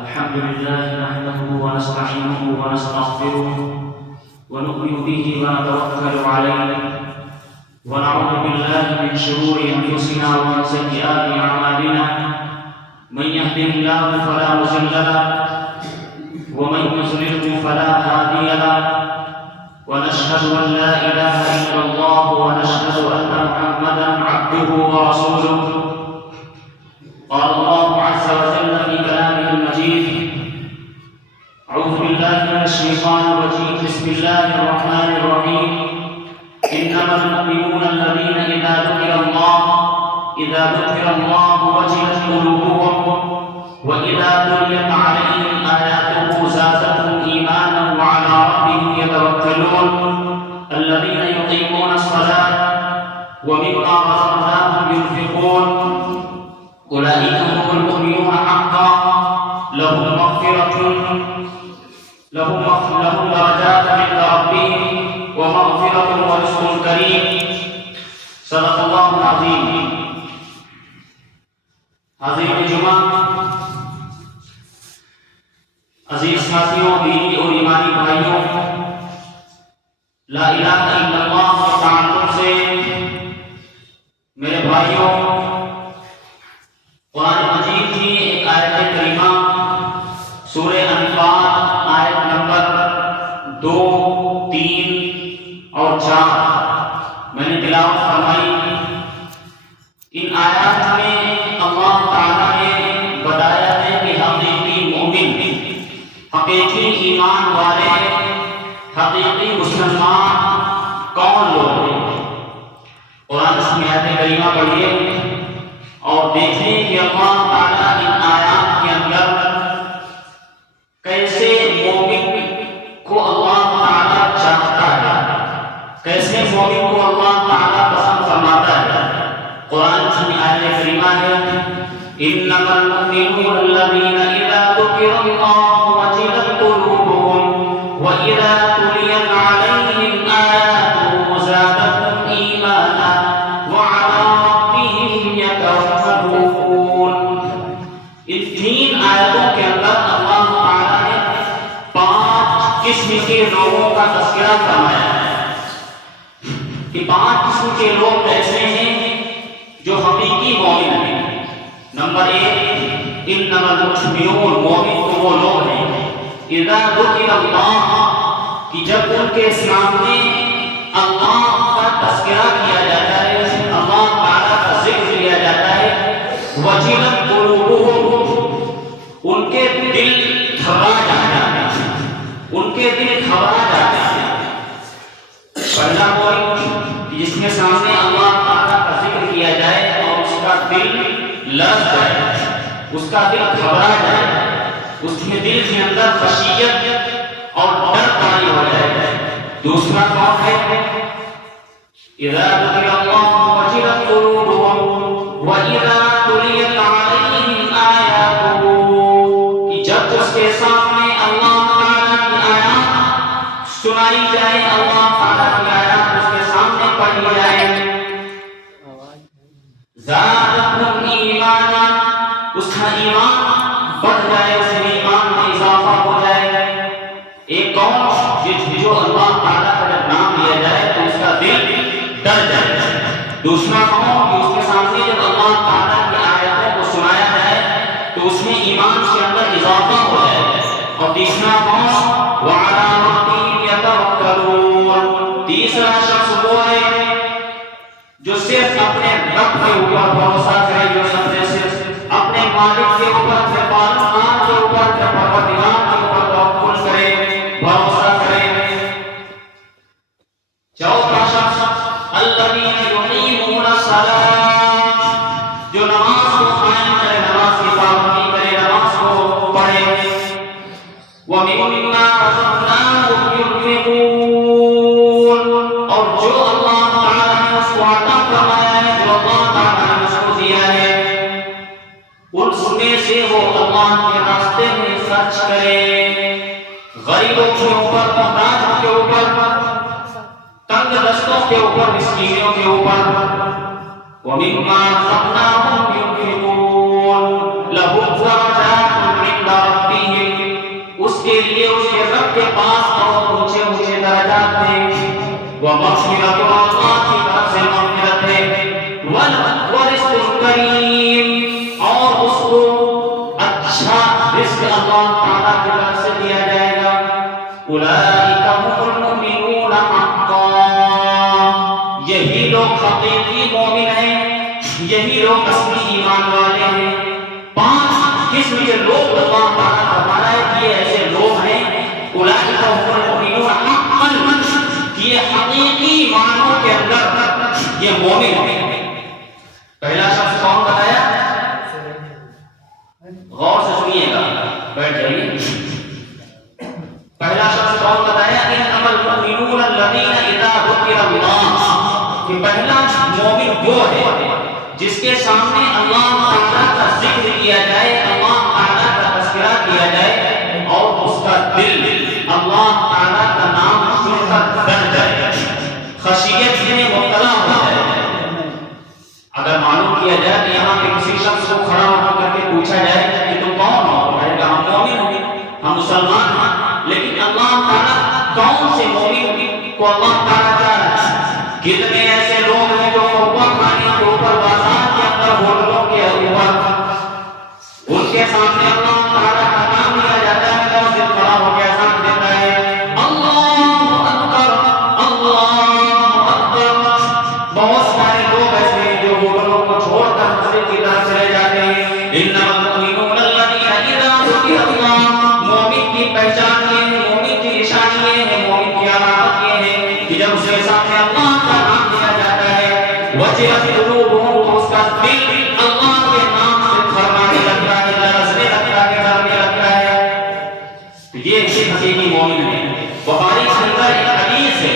الحمد لله نحمده ونستعينه ونستغفره ونؤمن به ونتوكل عليه ونعوذ بالله من شرور أنفسنا ومن سيئات أعمالنا من يهده الله فلا مضل له ومن يضلل فلا هادي له ونشهد أن لا إله إلا الله ونشهد أن محمدا عبده ورسوله. قال الله عز وجل في كلامه المجيد: أعوذ بالله من الشيطان الرجيم. بسم الله الرحمن الرحيم. إنما المؤمنون الذين إذا ذكر الله وجلت قلوبهم وإذا تليت عليهم آياته زادتهم إيمانا وعلى ربهم يتوكلون الذين يقيمون الصلاة ومما رزقناهم ينفقون أولئك هم المؤمنون حقا لهم درجات عند ربهم ومغفرة ورزق كريم. صدق الله العظيم. حاضرین جمعہ، عزیز ساتھیوں، دینی اور ایمانی بھائیوں، لا الہ الا اللہ کے تعلق سے میرے بھائیوں، قرآن مجید کی ایک آیت کریمہ سورہ انفال آیت نمبر 2، 3 اور 4 میں نے تلاوت فرمائی. ان آیات میں اللہ تعالیٰ نے بتایا ہے کہ حقیقی مومن، حقیقی ایمان والے، حقیقی مسلمان کون لوگ ہیں. قرآن کی آیت کریمہ پڑھیے اور دیکھیں کہ اللہ تعالیٰ ان آیات کے اندر کیسے مومن کو اللہ تعالیٰ چاہتا ہے، کیسے مومن کو اللہ تعالیٰ پسند فرماتا ہے. قرآن کی آیت کریمہ ہے: انما المؤمنون الذين اذا ذكر الله وجلت قلوبهم واذا تليت عليهم آياته زادتهم ايمانا وعلى ربهم يتوكلون. ان تین آیتوں کے اندر اللہ تعالیٰ نے 5 قسم کے لوگوں کا تذکرہ فرمایا ہے کہ 5 قسم کے لوگ ایسے ہیں جو حقیقی مومن ہیں. نمبر 1، انما المؤمنون، مومن تو وہ لوگ ہیں اذا ذکر اللہ، کہ جب ان کے سامنے اللہ کا تذکرہ کیا جاتا ہے، اللہ تعالیٰ کا ذکر کیا جاتا ہے، وجلت قلوبهم، ان کے دل گھبرا جاتے ہیں، ان کے دل گھبرا جاتے ہیں. پہلا کوئی جس کے سامنے اللہ تعالیٰ کا ذکر کیا جائے اور اس کا دل لرز جائے، اس کا دل گھبرا جائے، اس کے دل کے اندر خشیت اور ڈر طاری ہو جائے. دوسرا کون ہے؟ اذا ذکر اللہ وجلت قلوبهم واذا تليت عليهم آیاتہ، کہ جب اس کے سامنے اللہ تعالیٰ کی آیات سنائی جائے، اللہ تعالیٰ کی آیات اس کے سامنے پڑھی جائے، زادتهم ایمانا، اس کا ایمان بڑھ جائے، اس کے ایمان میں اضافہ ہو جائے. ایک قوم جو اللہ تعالیٰ کا جب نام لیا جائے تو اس کا دل ڈر جائے. دوسرا قوم کہ اس کے سامنے جب اللہ تعالیٰ کی آیتوں کو سنایا جائے تو اس میں ایمان کے اندر اضافہ ہو جائے. اور تیسرا قوم وعلی ربہم یتوکلون، تیسرا شخص وہ ہے جو صرف اپنے رب کے اوپر بھروسہ کرے، جو صرف اپنے مالک کے اوپر، اپنے پالنہار کے اوپر، اپنے پروردگار کے اوپر توکل کرے، بھروسہ کرے. چوتھا شخص الذین یقیمون الصلاۃ، جو نماز کو قائم کرے، نماز کی پابندی کرے، نماز کو پڑھے. وَمِمَّا رَزَقْنَاهُمْ يُنْفِقُونَ، اور جو اللہ تعالیٰ نے اس کو عطا فرمایا ہے، جو اللہ تعالیٰ نے اس کو دیا ہے، اس میں سے وہ اللہ کے راستے میں خرچ کرے. غریبوں کے اوپر، محتاجوں کے اوپر، تنگ دستوں کے اوپر، مسکینوں کے اوپر. وَمِمَّا رَزَقْنَاهُمْ يُنْفِقُونَ کے لیے اس کے رب کے پاس بہت اونچے اونچے درجات ہیں. ومغفرۃ اللہ کی طرف سے مغفرت ہے. ورزق کریم اور اس کو اچھا رزق اللہ تعالیٰ کی طرف سے دیا جائے گا. اولئک هم المؤمنون حقا. یہی لوگ حقیقی مومن ہیں, یہی لوگ اصلی ایمان والے ہیں. 5 قسم کے لوگ اللہ تعالیٰ فرما رہا ہے کہ یہ ایسے لوگ ہیں. اولئک هم المؤمنون حقا, یہ حقیقی معنوں کے اندر یہ مومن ہیں. پہلا شخص کون بتایا؟ غور سے سنیے گا, بیٹھ جائیے. پہلا شخص کون بتایا؟ انما المؤمنون الذین اذا ذکر اللہ, کہ پہلا مومن وہ ہے جس کے سامنے اللہ تعالیٰ کا ذکر کیا جائے, اللہ تعالیٰ کا تذکرہ کیا جائے اور اس کا دل اللہ تعالیٰ کا نام سن کر ڈر جائے, خشیت میں مبتلا ہو جائے. اگر معلوم کیا جائے کہ یہاں پہ کسی شخص کو کھڑا ہو کر کے پوچھا جائے کہ تم کون ہو, کہے گا ہم مومن ہیں, ہم مسلمان ہیں. لیکن اللہ تعالیٰ کون سے مومن کو اللہ تعالیٰ جانا ہے. کتنے ایسے لوگ ہیں جو قوہ خانے کے اوپر, بازار کے اندر, ہوٹلوں کے اوپر, ان کے سامنے اللہ تعالیٰ کا نام لیا جاتا ہے اور دل کھڑا ہو کے اذان دیتا ہے اللہ اکبر اللہ اکبر. بہت سارے لوگ ایسے ہیں جو ہوٹلوں کو چھوڑ کر مسجد کی طرف چلے جاتے ہیں. انما المؤمنون الذین اذا ذکر اللہ, مومن کی پہچان یہ ہے, مومن کی نشانی یہ ہے, مومن کی علامت یہ ہے کہ جب اس کے سامنے اللہ کا نام لیا جاتا ہے وجلت قلوبہم, تو اس کا دل اللہ کے نام سے تھرمانے لگتا ہے, لرزنے لگتا ہے, ڈرنے لگتا ہے. یہ حقیقی مومن ہے. بخاری کے اندر ایک حدیث ہے,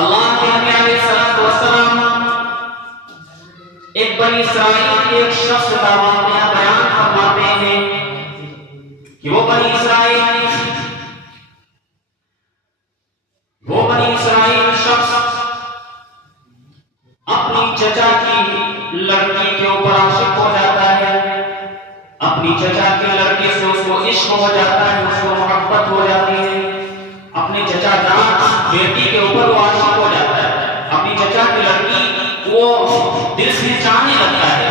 اللہ کے نبی علیہ الصلوۃ والسلام ایک بنی اسرائیل کے ایک شخص کا واقعہ بیان فرماتے ہیں کہ وہ بنی اسرائیل شخص اپنی چچا کی لڑکی کے اوپر عاشق ہو جاتا ہے, اپنی چچا کی لڑکی سے اس کو عشق ہو جاتا ہے, اس کو محبت ہو جاتی ہے. اپنی چچا جان بیٹی کے اوپر وہ عاشق ہو جاتا ہے, اپنی چچا کی لڑکی وہ دل سے چاہنے لگتا ہے.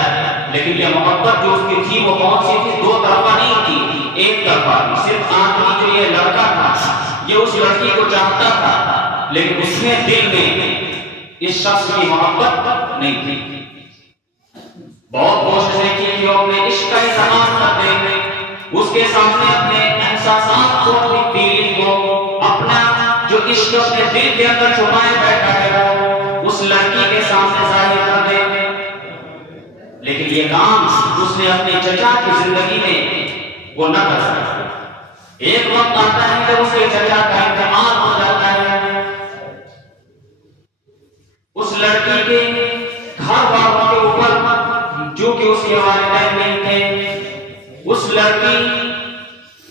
لیکن یہ محبت جو اس کی تھی وہ کون سی تھی؟ 2 طرفہ نہیں تھی, ایک طرفہ تھی. صرف آدمی جو یہ لڑکا تھا یہ اس لڑکی کو چاہتا تھا, لیکن اس میں دل میں اس شخص کی محبت نہیں تھی. بہت کوششیں کی کہ وہ اپنے عشق کا اظہار کر دے, اس کے سامنے اپنے احساسات کو, اپنی فیلنگ کو, اپنا جو عشق اپنے دل کے اندر چھپائے بیٹھا ہے وہ اس لڑکی کے سامنے ظاہر کر دے. لیکن یہ کام اس نے اپنے چچا کی زندگی میں وہ نہ کر سکا. ایک وقت آتا ہے کہ اس کے چچا کا انتقال ہو جاتا ہے. اس لڑکی کے گھر والوں کے اوپر جو کہ اس کے والدین نہیں تھے, اس لڑکی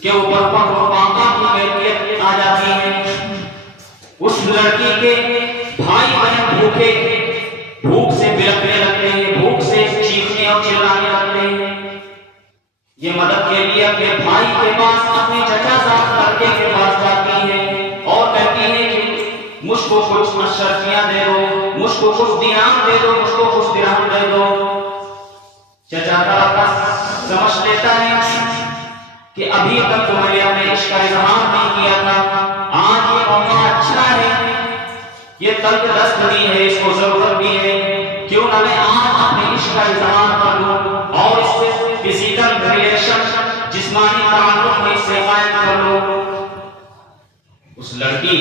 کے اوپر فخر و فاقہ کی کیفیت آ جاتی ہے. اس لڑکی کے بھائی بہن بھوک سے بلکنے لگتے ہیں, بھوک سے چیخنے اور چلانے لگتے ہیں. یہ مدد کے لیے اپنے بھائی کے پاس, اپنے چچا صاحب لڑکے کے پاس جاتی ہے اور کہتی ہے کہ مجھ کو کچھ اشرفیاں دے دو, مجھ کو کچھ دینار دے دو, مجھ کو کچھ درہم دے دو. چچا کا لڑکا سمجھ لیتا ہے کہ ابھی تک تو میں نے اپنے عشق کا اظہار نہیں کیا تھا, آج یہ موقع اچھا ہے, یہ تلخ دست بھی ہے, اس کو ضرورت بھی ہے, کیوں نہ میں آج اپنے عشق کا اظہار کر لوں اور اس سے فزیکل ریلیشن, جسمانی تعلق میں اس سے قائم کر لوں. اس لڑکی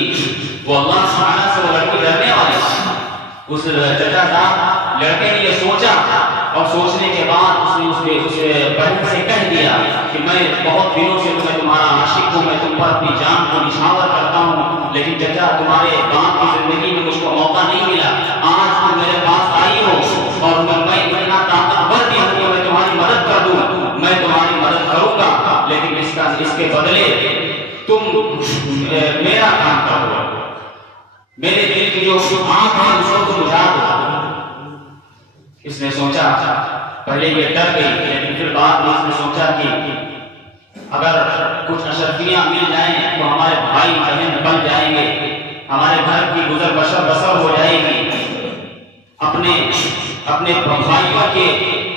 وہ اللہ سبحانہ سے وہ لڑکی ڈرنے والی تھی. اس چچا صاحب لڑکے نے یہ سوچا اور سوچنے کے بعد اس نے اس بہن سے کہہ دیا کہ میں بہت دنوں سے تمہارا عاشق ہوں, میں تم پر اپنی جان کو نچھاور کرتا ہوں, لیکن چچا تمہارے باپ کی زندگی میں مجھ کو موقع نہیں ملا. آج تم میرے پاس آئی ہو اور میں اتنا طاقتور بھی ہوں کہ میں تمہاری مدد کر دوں, میں تمہاری مدد کروں گا, لیکن اس کے بدلے تم میرا کام کرو, میرے دل کی جو آنکھ ہے اس کو تم بجھا دو. اس نے سوچا, پہلے یہ ڈر گئی, لیکن پھر بعد میں اس نے سوچا کہ اگر کچھ اشرفیاں مل جائیں تو ہمارے بھائی بہن بن جائیں گے، ہمارے گھر کی گزر بسر ہو جائے گی۔ اپنے بھائیوں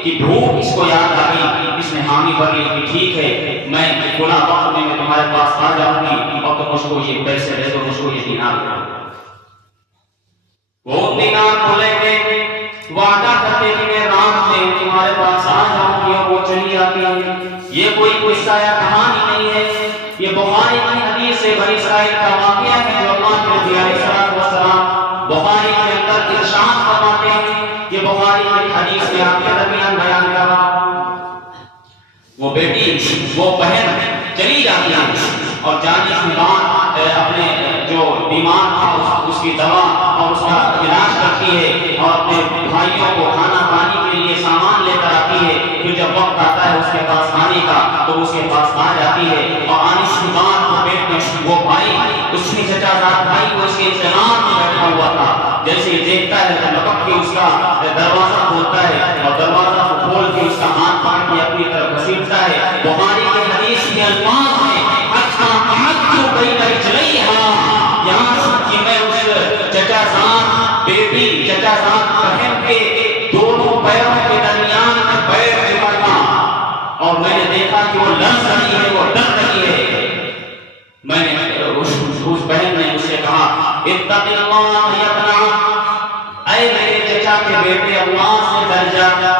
کی بھوک اس کو یاد آ گئی، اس نے حامی بھری کہ ٹھیک ہے میں فلاں وقت میں تمہارے پاس آ جاؤں گی اور تم مجھ کو یہ پیسے دے دو، مجھ کو یہ دینار دو۔ وہ دینار کو لے کے وعدہ کرتے کہ میں رات میں تمہارے پاس آ جاؤں گی، اور وہ چلی آتی ہے۔ یہ کوئی قصہ یا کہانی نہیں ہے، یہ بخاری کی حدیث سے بنی اسرائیل کا واقعہ ہے جو اللہ کے نبی علیہ الصلوۃ والسلام بخاری کے اندر ارشاد فرماتے ہیں۔ یہ بخاری کی حدیث کے آپ کے درمیان بیان کر رہا ہوں۔ وہ بیٹی، وہ بہن چلی جاتی ہے اور جانشین اپنے جو بیمار تھا اس کی دوا اور اس کا علاج کرتی ہے اور اپنے بھائیوں کو کھانا پانی کے لیے سامان لے کر آتی ہے۔ پھر جب وقت آتا ہے اس کے پاس آنے کا تو اس کے پاس آ جاتی ہے اور آنے کے بعد وہ بھائی، اس کی چچا زاد بھائی وہ اس کے انتظار میں بیٹھا ہوا تھا۔ جیسے ہی دیکھتا ہے تو لپک کے اس کا دروازہ کھولتا ہے اور دروازہ کو کھول کے اس کا ہاتھ پکڑ کے اپنی طرف گھسیٹتا ہے۔ بخاری کی حدیث کے الفاظ ہیں یہاں سے کہ میں اس چچا زاد بیٹی، چچا زاد بہن کے دونوں پیروں کے درمیان میں بیٹھ پڑا اور میں نے دیکھا کہ وہ لرز رہی ہے، وہ ڈر رہی ہے۔ میں نے اس بہن نے مجھ سے کہا اتق اللہ یا ابن عم، اے میرے چچا کے بیٹے اللہ سے ڈر جا،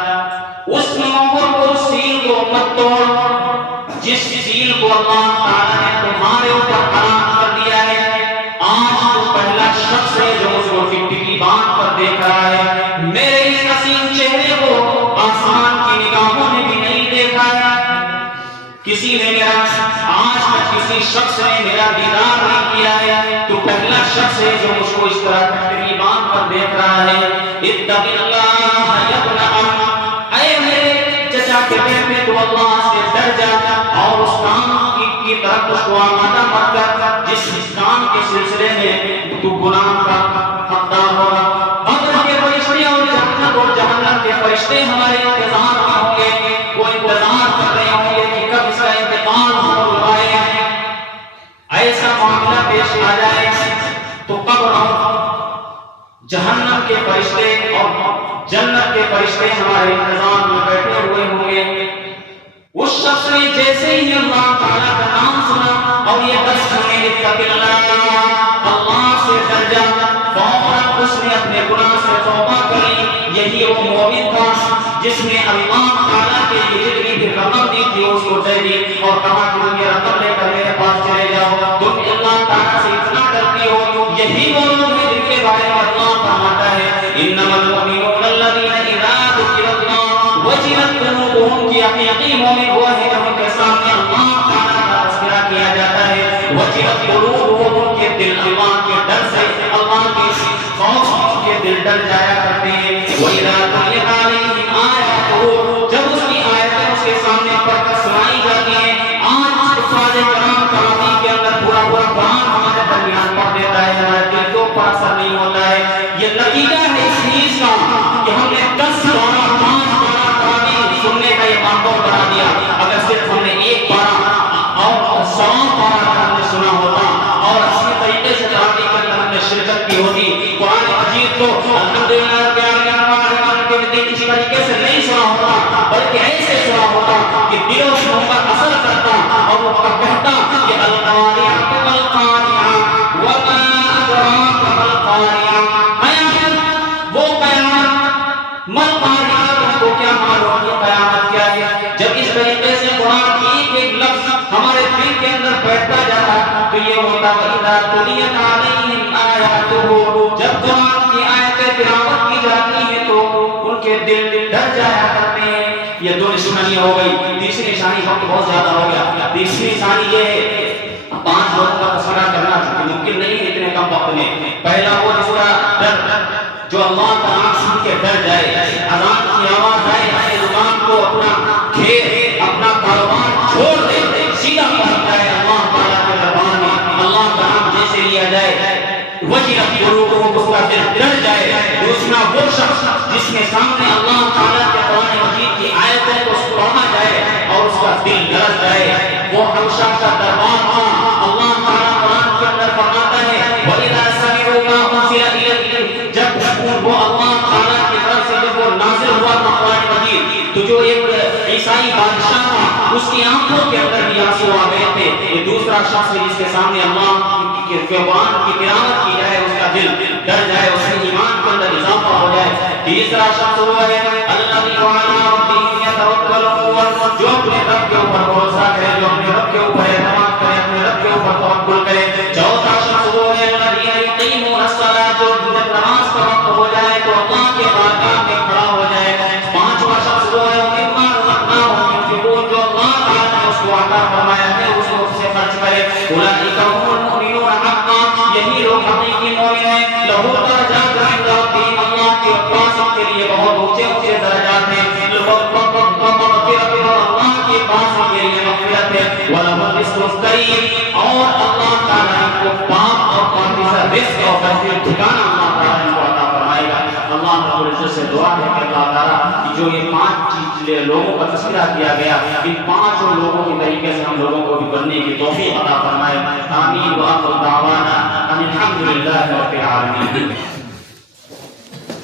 اس موقع کو سیل کو مت توڑ جس سیل کو اللہ تعالیٰ نے تمہارے اوپر حرام کر دیا ہے۔ آج تو پہلا شخص ہے جو اس کو ٹکٹکی باندھ پر دیکھ رہا ہے۔ میرے اس حسین چہرے کو آسمان کی نگاہوں نے بھی نہیں دیکھا ہے، کسی نے میرا آج تک کسی شخص نے میرا دیدار نہیں کیا ہے، تو پہلا شخص ہے جو مجھ کو اس طرح ٹکٹکی باندھ پر دیکھ رہا ہے۔ اتق اللہ یا ابن عم، اے میرے چچا کے بیٹے تو اللہ سے ڈر جا اور اس کام کی طرف اس کو آمادہ مت کر جس کام کے سلسلے میں تو گناہ کا حقدار ہوگا۔ قبر کے فرشتے اور جہنم کے فرشتے ہمارے انتظار میں ہوں گے، وہ انتظار کر رہے ہوں گے کہ کب اس کا انتقال ہو آئے۔ ایسا معاملہ پیش آ جائے تو قبر اور جہنم کے فرشتے اور جنت کے فرشتے ہمارے انتظار میں بیٹھے ہوئے ہوں گے۔ اس شخص نے جیسے ہی اللہ تعالیٰ کا نام سنا اور یہ دس سنے اتق اللہ سے ڈر جا، فوراً اس نے اپنے گناہ سے توبہ کری۔ یہی وہ مومن تھا جس نے اللہ تعالیٰ کے لیے جتنی بھی رقم دی تھی اس کو دے دی اور کہا کہ تم یہ رقم لے کر میرے پاس چلے جاؤ، تم اللہ تعالیٰ سے اتنا ڈرتی ہو۔ یہی وہ لوگ ہیں جن کے بارے میں اللہ فرماتا ہے انما المؤمنون الذین اذا ذکر اللہ وجلت قلوبهم، کہ حقیقی مومن وہ ہے جن کے سامنے اللہ تعالیٰ کا تذکرہ کیا جاتا ہے، وجلت قلوبهم، ان کے دل اللہ کے ڈر سے، اللہ کے خوف سے کے دل ڈر جایا کرتے ہیں۔ وَإِذَا تُلِيَتْ عَلَيْهِمْ آیَاتُهُ، جب اس کی آیتیں اس کے سامنے پڑھ کر سنائی جاتی ہیں۔ آج استاد کرام کرامی کے اندر پورا قرآن ہمارے درمیان پڑھ دیتا ہے، ہمارے دل کو پر اثر نہیں ہوتا ہے۔ یہ نتیجہ ہے اس چیز کا کہ ہم نے 10 بارہ 5 بارہ کرامی سننے کا یہ ماحول بنا دیا۔ اگر صرف ہم نے ایک بارہ اور 100 بارہ ہم نے سنا ہوتا اور اسی طریقے سے کرامی کے اندر ہم نے شرکت کی ہوتی، قرآن مجید کو الحمدللہ اسی طریقے سے نہیں سنا ہوتا بلکہ ایسے سنا ہوتا کہ دلوں سے پر اثر کرتا اور وہ کہتا کہ القاریہ والقاریہ وما ادراک والقاریہ، قیامت وہ قیامت، مالقاریہ تم کو کیا معلوم یہ قیامت کیا ہے۔ جب اس طریقے سے قرآن کی ایک لفظ ہمارے دل کے اندر بیٹھتا جاتا تو یہ ہوتا وَإِذَا تُلِيَتْ عَلَيْهِمْ آیَاتُهُ، جب قرآن کی آیتیں تلاوت کی جاتی ہیں تو ان کے دل ڈر جایا کرتے ہیں۔ یہ دو نشانی ہو گئی۔ تیسری نشانی، وقت بہت زیادہ ہو گیا، تیسری نشانی یہ ہے 5 لوگوں کا تذکرہ کرنا ممکن نہیں ہے اتنے کم وقت میں۔ پہلا وہ جس کا ڈر، جو اللہ کا نام سن کے ڈر جائے، اذان کی آواز آئے اپنی دکان کو، اپنا کھیت، اپنا کاروبار چھوڑ دے، سیدھا پہنچ جائے اللہ تعالیٰ کے دربار میں، اللہ کا نام جیسے لیا جائے وجلت قلوبهم، اس کا دل ڈر جائے۔ دوسرا وہ شخص جس کے سامنے اللہ تعالیٰ کے قرآن مجید کی آیتوں کو پڑھا جائے اور اس کا دل ڈر جائے، وہ ہمیشہ کا عیسائی بادشاہ تھا، اس کی آنکھوں کے اندر بھی آنسو آ گئے تھے. یہ دوسرا شخص جس کے سامنے اللہ کی قرآن کی تلاوت کی جائے اس کا دل ڈر جائے، اس کے ایمان کے اندر اضافہ ہو جائے. تیسرا شخص وہ ہے الذی علی ربہ یتوکلون، جو اپنے رب کے اوپر بھروسہ کرے، جو اپنے رب کے اوپر اعتماد کرے، اپنے رب کے اوپر توکل کرے. چوتھا شخص وہ ہے الذی یقیمون الصلاۃ، جو جب نماز کا وقت ہو جائے تو اللہ کے بارگاہ میں کھڑا ہو جائے. پانچواں شخص وہ ہے مما رزقناہم ينفقون، جو اللہ تعالیٰ نے اس کو عطا فرمایا ہے اس کو اس سے خرچ کرے. اولئک هم المؤمنون حقا، یہی لوگ حقیقی مومن ہیں. لہو درجات عند ربہم، اللہ کے پاس ان کے لیے بہت اونچے اونچے درجات ہیں. اللہ کے پاس ان کے لیے مغفرت ہے. وَلَهُمْ رِزْقٌ كَرِيمٌ، اور اللہ تعالیٰ ان کو پاک اور پاکیزہ رزق اور بہترین ٹھکانہ اللہ تعالیٰ ان کو عطا فرمائے گا. اللہ رب العزت سے دعا ہے کہ اللہ تعالیٰ کہ جو یہ 5 لوگوں کا تذکرہ کیا گیا، ان 5 لوگوں کے طریقے سے ہم لوگوں کو بھی بننے کی توفیق عطا فرمائے. آمین. وآخر دعوانا ان الحمد للہ رب العالمین.